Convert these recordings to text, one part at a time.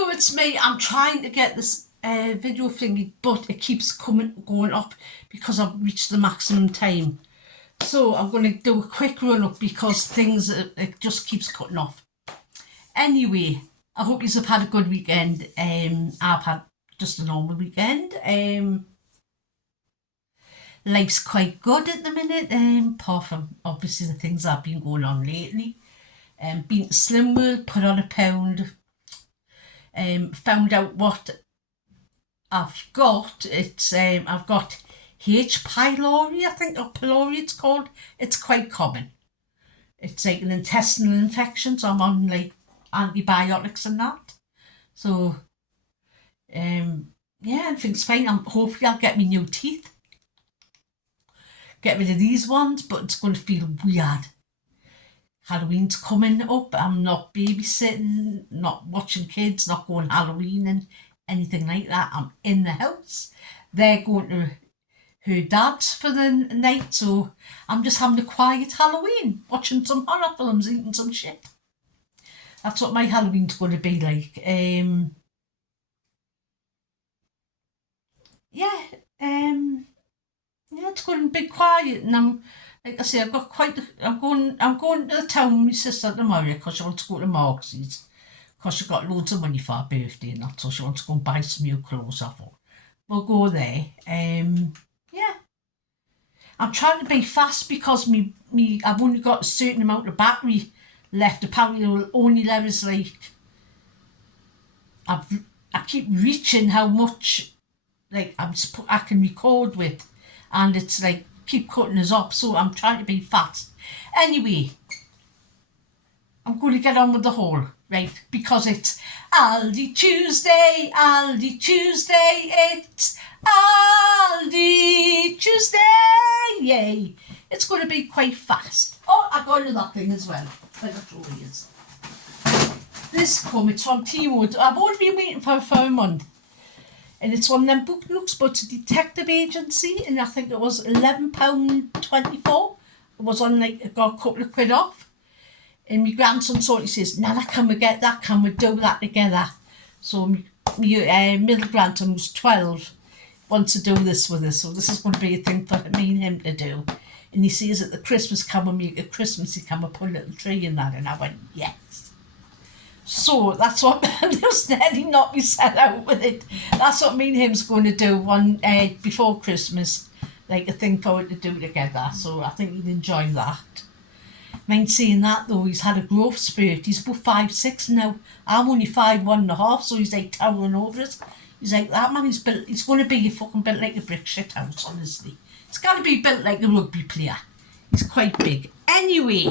Hello, it's me. I'm trying to get this video thingy, but it keeps going up because I've reached the maximum time. So I'm going to do a quick run up because it just keeps cutting off. Anyway, I hope you have had a good weekend. I've had just a normal weekend. Life's quite good at the minute, apart from obviously the things that have been going on lately. Been to Slim World, put on a pound. Found out what I've got. I've got H. pylori, I think, or pylori it's called. It's quite common. It's like an intestinal infection, so I'm on like antibiotics and that. So, yeah, everything's fine. Hopefully I'll get me new teeth. Get rid of these ones, but it's going to feel weird. Halloween's coming up. I'm not babysitting, not watching kids, not going Halloween and anything like that. I'm in the house. They're going to her dad's for the night, so I'm just having a quiet Halloween, watching some horror films, eating some shit. That's what my Halloween's going to be like. Yeah, it's going to be quiet, and like I say, I'm going to the town with my sister tomorrow because she wants to go to Marks's because she got loads of money for her birthday and that, so she wants to go and buy some new clothes. I thought we'll go there. Yeah, I'm trying to be fast because I've only got a certain amount of battery left. Apparently, it will only let us like I keep reaching how much like I can record with, and it's like keep cutting us off, so I'm trying to be fast. Anyway, I'm going to get on with the haul, right? Because it's Aldi Tuesday, it's Aldi Tuesday, yay. It's going to be quite fast. Oh, I got another thing as well. Like I told you. This it's from T-Wood. I've only been waiting for a month. And it's one of them book nooks, but it's a detective agency, and I think it was £11.24. It was on like, it got a couple of quid off. And my grandson saw it, he says, Nana, can we get that? Can we do that together? So my middle grandson, who's 12, wants to do this with us. So this is going to be a thing for me and him to do. And he says at the Christmas, can we make a Christmassy, can we put a little tree in that? And I went, yes. So that's what just nearly knocked me set out with it. That's what me and him's going to do one before Christmas, like a thing for it to do together. So I think he'd enjoy that. Mind saying that though, he's had a growth spurt. He's about 5'6" now. I'm only 5'1.5", so he's like towering over us. He's like that man. He's going to be fucking built like a brick shit house. Honestly, it's got to be built like a rugby player. He's quite big. Anyway.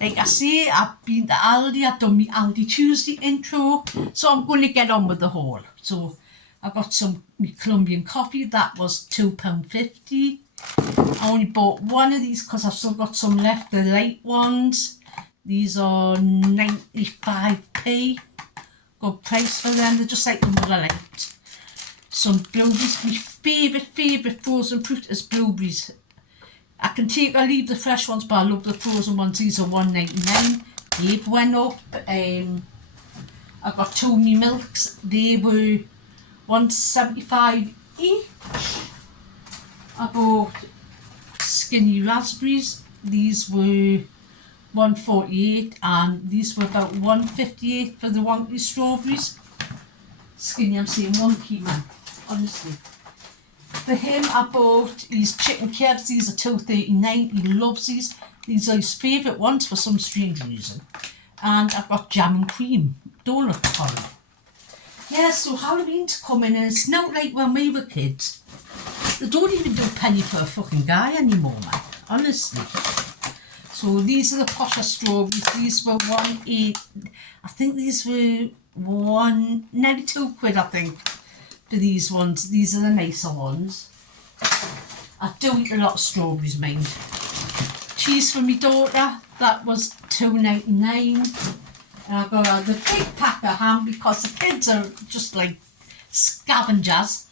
Like I say, I've been to Aldi, I've done my Aldi Tuesday intro, so I'm going to get on with the haul. So I got my Colombian coffee, that was £2.50. I only bought one of these because I've still got some left, the light ones. These are 95p. Good price for them, they're just like the Mother Light. Some blueberries, my favourite frozen fruit is blueberries. I can take or leave the fresh ones, but I love the frozen ones. These are $1.99. They've went up. I got two me milks. They were $1.75 each. I bought skinny raspberries. These were $1.48, and these were about $1.58 for the wonky strawberries. Skinny, I'm saying wonky, man. Honestly. For him, I bought these chicken kebabs. These are $2.39. He loves these. These are his favourite ones for some strange reason. And I've got jam and cream donuts for him. Yeah, so Halloween's coming, and it's not like when we were kids. They don't even do a penny for a fucking guy anymore, man. Honestly. So these are the posher strawberries. These were $1.8. I think these were nearly £2, I think. For these ones, these are the nicer ones. I do eat a lot of strawberries, mind. Cheese for my daughter, that was $2.99. And I got the big pack of ham because the kids are just like scavengers.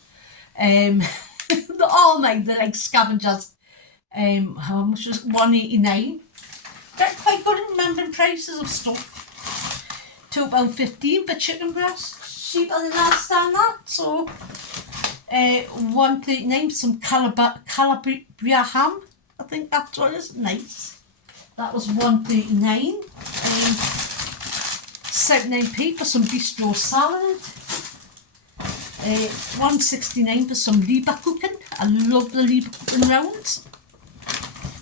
They're all made, they're like scavengers. How much was $1.89? They're quite good at remembering prices of stuff. £2.15 for chicken breast. Cheaper than last time that. So £1.39 for some Calabria ham. I think that's what it is. Nice. That was £1.39. 79p for some bistro salad. £1.69 for some Leberkuchen. I love the Leberkuchen rounds.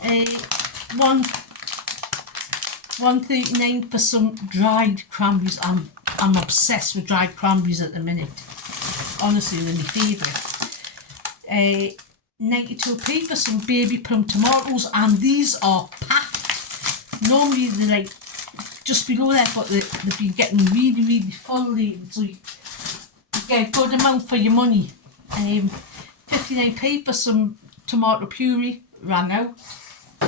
£1.39 for some dried cranberries. I'm obsessed with dried cranberries at the minute. Honestly, they're my favourite. 92p for some baby plum tomatoes, and these are packed. Normally they're like just below there, but they've been getting really, really full lately, so you get a good amount for your money. 59p for some tomato puree, ran out. So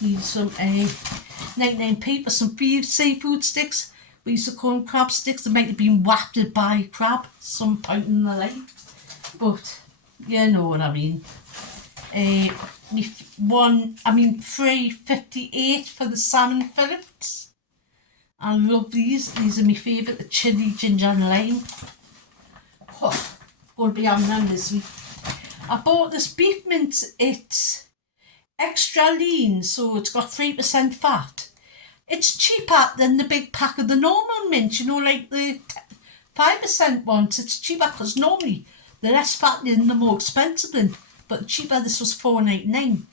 need some 99p for some free seafood sticks. We used to call them crab sticks. They might have been wafted by a crab some point in the life, but you know what I mean. £3.58 for the salmon fillets. I love these. These are my favourite, the chilli, ginger and lime. Oh, going to be having them this week. I bought this beef mince. It's extra lean, so it's got 3% fat. It's cheaper than the big pack of the normal mince, you know, like the 5% ones. It's cheaper because normally the less fat and the more expensive than, but cheaper. This was $4.99.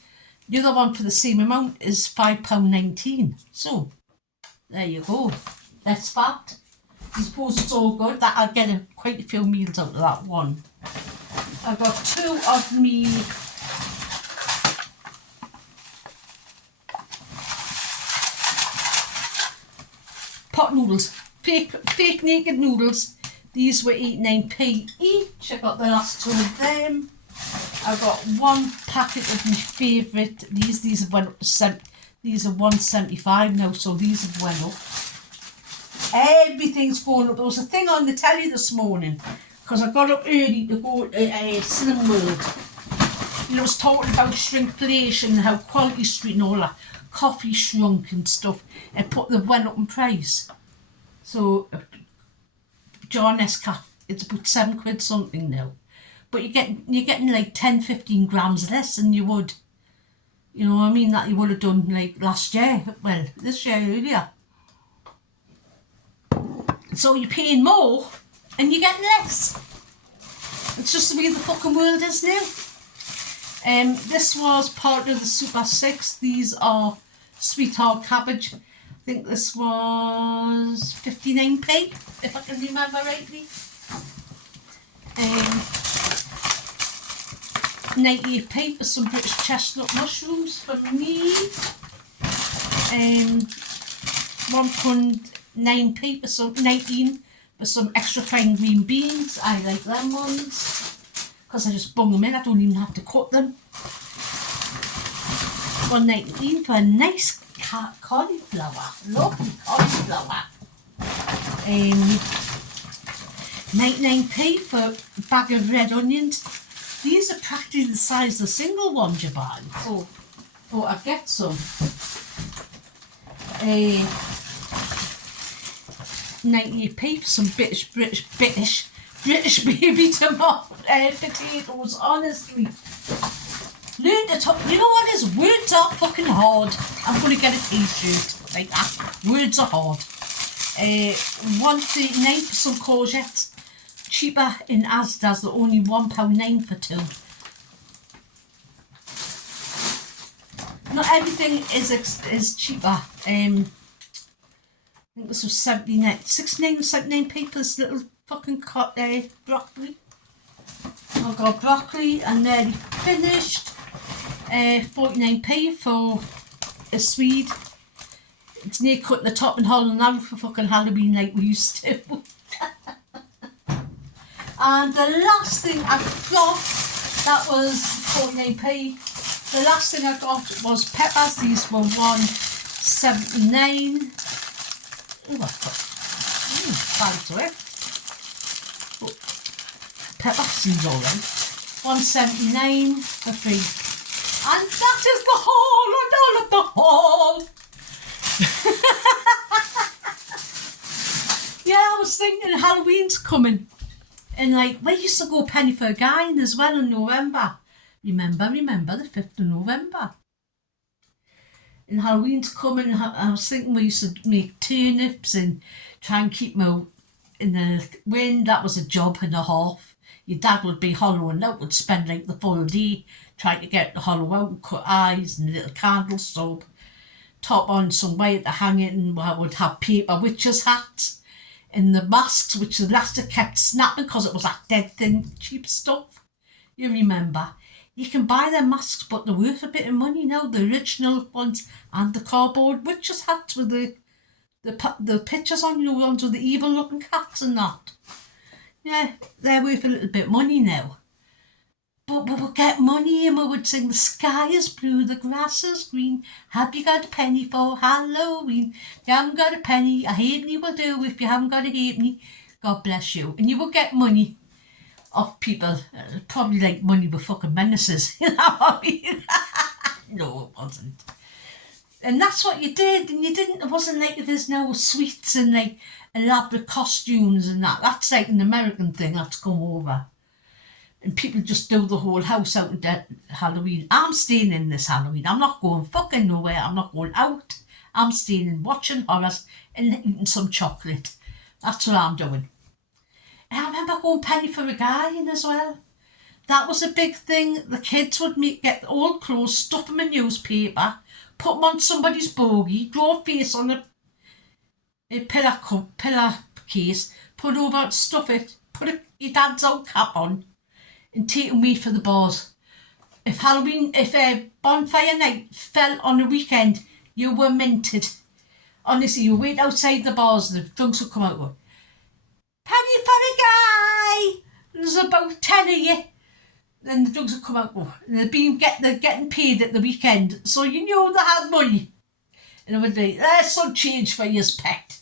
The other one for the same amount is £5.19. So there you go. Less fat. I suppose it's all good. That I'll get quite a few meals out of that one. I've got 2 of me pot noodles, fake naked noodles. These were 89p each. I got the last 2 of them. I got 1 packet of my favourite. These have went up to these are £1.75 now, so these have went up. Everything's going up. There was a thing on the telly this morning because I got up early to go to Slim World. You know, it was talking about shrinkflation and how Quality Street and all that coffee shrunk and stuff, and they went up in price. So John Nescafe, it's about £7 something now, but you're getting like 10-15 grams less than you would, you know what I mean, that you would have done like last year, well this year earlier. So you're paying more and you're getting less. It's just the way the fucking world is now. This was part of the Super 6. These are sweetheart cabbage. I think this was 59p, if I can remember rightly. 98p for some British chestnut mushrooms for me. £1.9p for some 19 for some extra fine green beans. I like them ones because I just bung them in. I don't even have to cut them. £1.19 for a nice cauliflower, lovely cauliflower. 99p for a bag of red onions. These are practically the size of the single ones you buy, so thought I'd get some. 98p for some British baby tomato potatoes. Honestly, learn to talk. You know what is? Words are fucking hard. I'm going to get a t-shirt like that. Words are hard. £1.39 for some courgettes. Cheaper in Asda's. They're only £1.9 for 2. Not everything is cheaper. I think this was 69 or 79p for this little fucking broccoli. I've got broccoli and nearly finished. 49p for a Swede. It's near cutting the top and holding out for fucking Halloween like we used to. And the last thing I got, that was 49p. The last thing I got was peppers. These were £1.79. Oh, I've got to it. Oh, pepper seeds all right. £1.79 for 3. And that is the haul and all of the haul. Yeah, I was thinking Halloween's coming. And like, we used to go penny for a guy as well in November. Remember the 5th of November. And Halloween's coming. I was thinking we used to make turnips and try and keep them out in the wind. That was a job and a half. Your dad would be hollowing out, would spend like the full day trying to get the hollow out and cut eyes and a little candle stub. Top on some wire to hang it, and I would have paper witches' hats and the masks, which the elastic kept snapping because it was that dead thin cheap stuff. You remember? You can buy their masks, but they're worth a bit of money now. The original ones and the cardboard witches' hats with the pictures on, you know, ones with the evil looking cats and that. Yeah, they're worth a little bit of money now. But we would get money and we would sing, the sky is blue, the grass is green. Have you got a penny for Halloween? If you haven't got a penny, a halfpenny will do. If you haven't got a halfpenny, God bless you. And you would get money off people. Probably like money with fucking menaces. You know what I mean? No, it wasn't. And that's what you did. And you didn't, it wasn't like there's no sweets and like elaborate costumes and that. That's like an American thing that's come over. And people just do the whole house out in Halloween. I'm staying in this Halloween. I'm not going fucking nowhere. I'm not going out. I'm staying in watching horrors and eating some chocolate. That's what I'm doing. And I remember going penny for a guy in as well. That was a big thing. The kids would get old clothes, stuff them in newspaper, put them on somebody's bogey, draw a face on a pillar case, put over, stuff it, put your dad's old cap on, and take them away for the bars. If bonfire night fell on a weekend, you were minted. Honestly, you wait outside the bars and the drunks would come out and go, penny for a guy! There's about 10 of you. Then the drunks would come out and they're getting paid at the weekend, so you knew they had money. And it would be, there's some change for your pet.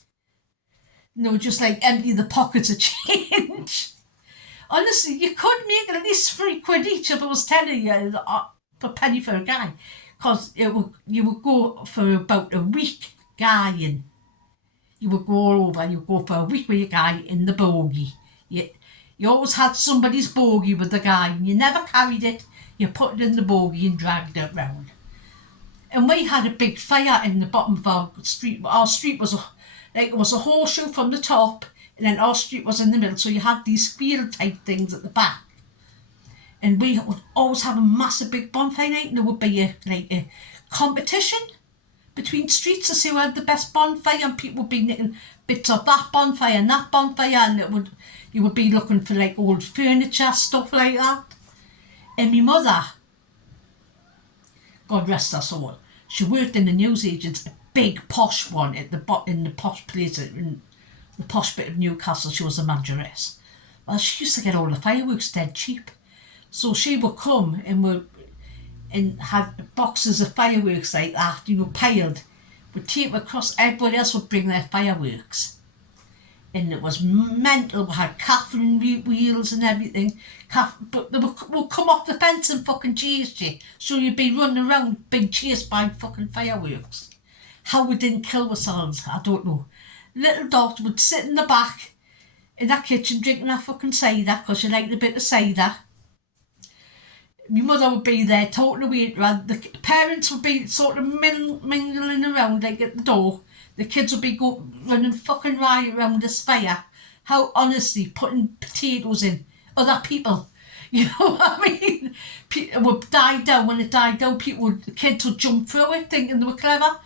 And they would just like empty the pockets of change. Honestly, you could make at least £3 each if I was telling you for penny for a guy, because you would go for about a week guying. You would go all over. You would go for a week with your guy in the bogey. You always had somebody's bogey with the guy, and you never carried it. You put it in the bogey and dragged it round. And we had a big fire in the bottom of our street. Our street was it was a horseshoe from the top. And then our street was in the middle, so you had these field type things at the back. And we would always have a massive big bonfire night, and there would be a competition between streets to see who had the best bonfire, and people would be nicking bits of that bonfire and that bonfire, and you would be looking for like old furniture, stuff like that. And my mother, God rest her soul, she worked in the newsagents, a big posh one in the posh place in the posh bit of Newcastle. She was a manageress. Well, she used to get all the fireworks dead cheap. So she would come and had boxes of fireworks like that, you know, piled. Would take them across, everybody else would bring their fireworks. And it was mental. We had Catherine wheels and everything. But they would come off the fence and fucking chase you. So you'd be running around being chased by fucking fireworks. How we didn't kill ourselves, I don't know. Little Dot would sit in the back in that kitchen drinking her fucking cider because she liked a bit of cider. My mother would be there talking away to her. The parents would be sort of mingling around like at the door. The kids would be running fucking riot around this fire. How honestly, putting potatoes in other people. You know what I mean? It would die down. When it died down, the kids would jump through it thinking they were clever.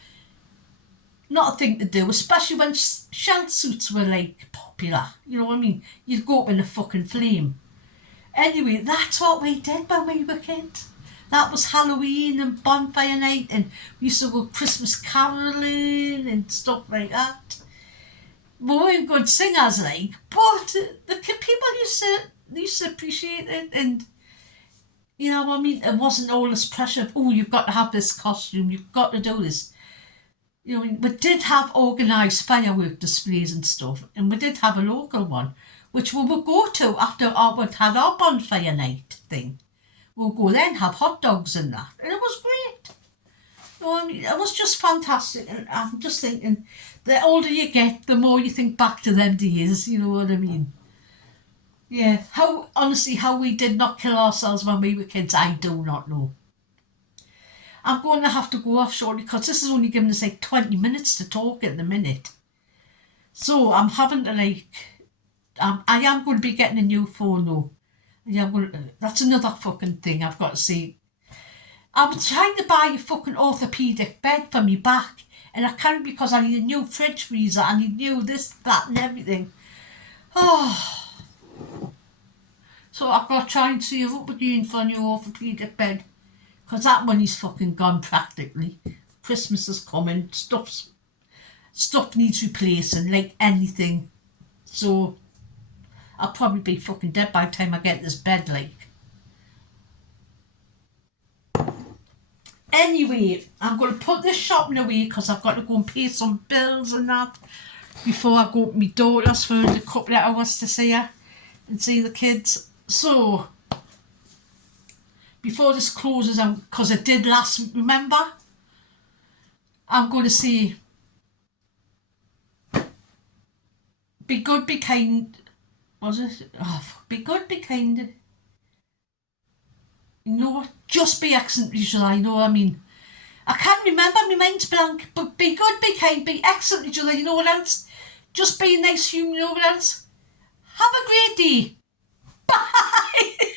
Not a thing to do, especially when shell suits were like popular. You know what I mean? You'd go up in a fucking flame. Anyway, that's what we did when we were kids. That was Halloween and bonfire night, and we used to go Christmas caroling and stuff like that. We weren't good singers, like, but the people used to appreciate it, and you know what I mean? It wasn't all this pressure of, oh, you've got to have this costume, you've got to do this. You know, we did have organised firework displays and stuff, and we did have a local one, which we would go to after we'd had our bonfire night thing. We'll go then have hot dogs and that, and it was great. No, I mean, it was just fantastic. And I'm just thinking, the older you get, the more you think back to them days. You know what I mean? Yeah. Honestly, how we did not kill ourselves when we were kids, I do not know. I'm going to have to go off shortly because this is only giving us like 20 minutes to talk at the minute. So I'm having to I am going to be getting a new phone though. Yeah, that's another fucking thing I've got to say. I'm trying to buy a fucking orthopedic bed for me back, and I can't because I need a new fridge freezer, I need new this, that, and everything. Oh, so I've got to try and save up again for a new orthopedic bed, because that money's fucking gone practically. Christmas is coming, stuff needs replacing, like anything. So I'll probably be fucking dead by the time I get this bed, like. Anyway, I'm going to put this shopping away because I've got to go and pay some bills and that before I go to my daughter's for a couple of hours to see her and see the kids. So, before this closes, because it did last week, remember? I'm going to say, be good, be kind. Was it? Oh, be good, be kind. You know what? Just be excellent to each other, you know what I mean? I can't remember, my mind's blank, but be good, be kind, be excellent to each other, you know what else? Just be a nice human, you know what else? Have a great day. Bye!